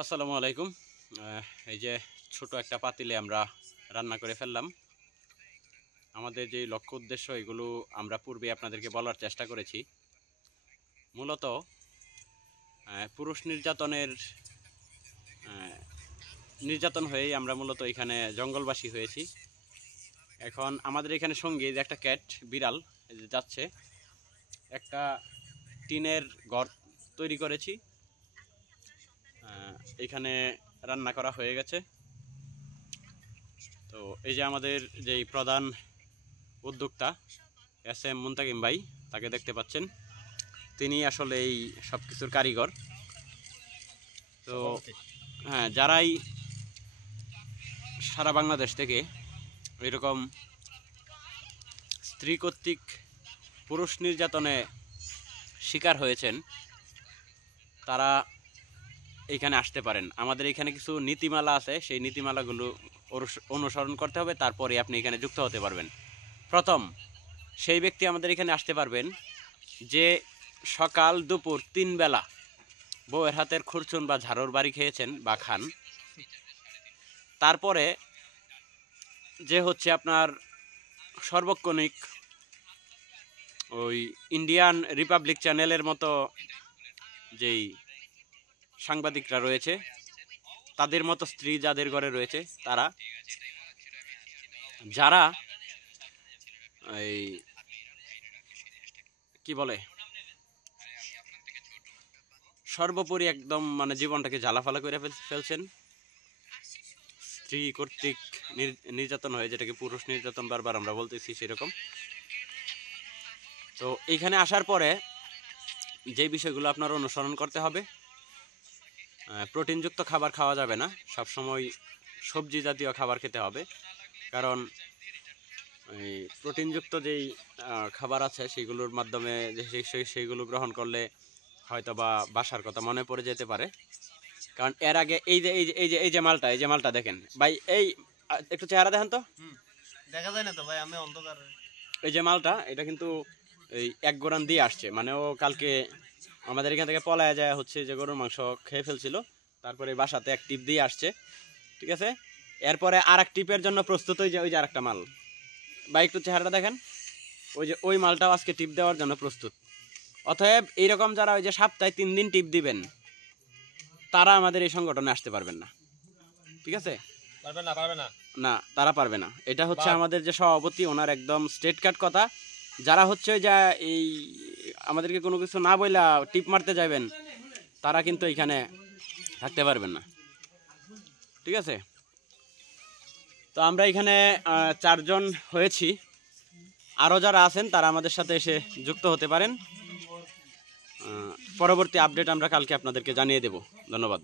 আসসালামু আলাইকুম। এই যে ছোট একটা পাতিলে আমরা রান্না করে ফেললাম। আমাদের যে লক্ষ্য উদ্দেশ্য এগুলো আমরা পূর্বে আপনাদেরকে বলার চেষ্টা করেছি। মূলত পুরুষ নির্যাতন হয়েই আমরা মূলত এখানে জঙ্গলবাসী হয়েছি। এখন আমাদের এখানে সঙ্গে যে একটা ক্যাট বিড়াল যাচ্ছে, একটা টিনের ঘর তৈরি করেছি। এখানে রান্না করা হয়ে গেছে। তো এই যে আমাদের যেই প্রধান উদ্যোক্তা এস.এম. মুনতাকিম ভাই, তাকে দেখতে পাচ্ছেন, তিনি আসলে এই সব কিছুর কারিগর। তো হ্যাঁ, যারাই সারা বাংলাদেশ থেকে এরকম স্ত্রী কর্তৃক পুরুষ নির্যাতনে শিকার হয়েছেন, তারা এখানে আসতে পারেন। আমাদের এখানে কিছু নীতিমালা আছে, সেই নীতিমালাগুলো অনুসরণ করতে হবে, তারপরে আপনি এখানে যুক্ত হতে পারবেন। প্রথম, সেই ব্যক্তি আমাদের এখানে আসতে পারবেন যে সকাল দুপুর 3 বেলা বউয়ের হাতের খুরচুন বা ঝাড়ুর বাড়ি খেয়েছেন বা খান। তারপরে যে হচ্ছে আপনার সার্বক্ষণিক ওই ইন্ডিয়ান রিপাবলিক চ্যানেলের মতো যেই সাংবাদিকরা রয়েছে, তাদের মতো স্ত্রী যাদের ঘরে রয়েছে, তারা যারা এই কি বলে সর্বোপরি একদম মানে জীবনটাকে জ্বালাফালা করে ফেলছেন, স্ত্রী কর্তৃক নির্যাতন হয়ে, যেটাকে পুরুষ নির্যাতন বারবার আমরা বলতেছি সেরকম। তো এইখানে আসার পরে যে বিষয়গুলো আপনার অনুসরণ করতে হবে, প্রোটিনযুক্ত খাবার খাওয়া যাবে না, সবসময় সবজি জাতীয় খাবার খেতে হবে। কারণ এই প্রোটিনযুক্ত যেই খাবার আছে সেগুলোর মাধ্যমে সেইগুলো গ্রহণ করলে হয়তো বা বাসার কথা মনে পড়ে যেতে পারে। কারণ এর আগে এই যে মালটা দেখেন ভাই, এই একটু চেহারা দেখেন তো, দেখা যায় না তো ভাই, আমি অন্ধকার। এই যে মালটা, এটা কিন্তু এই 1 গোরান দিয়ে আসছে, মানে ও কালকে আমাদের এখান থেকে পলায় যায় হচ্ছে যে গরুর মাংস খেয়ে ফেলছিল, তারপরে বাসাতে 1 টিপ দিয়ে আসছে, ঠিক আছে। এরপরে আর 1 টিপের জন্য প্রস্তুত, ওই যে আরেকটা মাল, ভাই একটু চেহারাটা দেখেন, ওই মালটাও আজকে টিপ দেওয়ার জন্য প্রস্তুত। অতএব এইরকম যারা ওই যে সপ্তাহে 3 দিন টিপ দিবেন, তারা আমাদের এই সংগঠনে আসতে পারবেন না, ঠিক আছে। না, তারা পারবে না। এটা হচ্ছে আমাদের যে সভাপতি, ওনার একদম স্ট্রেট কাট কথা। যারা হচ্ছে যে এই আমাদেরকে কোনো কিছু না বইলা টিপ মারতে যাবেন, তারা কিন্তু এখানে থাকতে পারবেন না, ঠিক আছে। তো আমরা এখানে 4 জন হয়েছি, আরও যারা আছেন তারা আমাদের সাথে এসে যুক্ত হতে পারেন। পরবর্তী আপডেট আমরা কালকে আপনাদেরকে জানিয়ে দেব। ধন্যবাদ।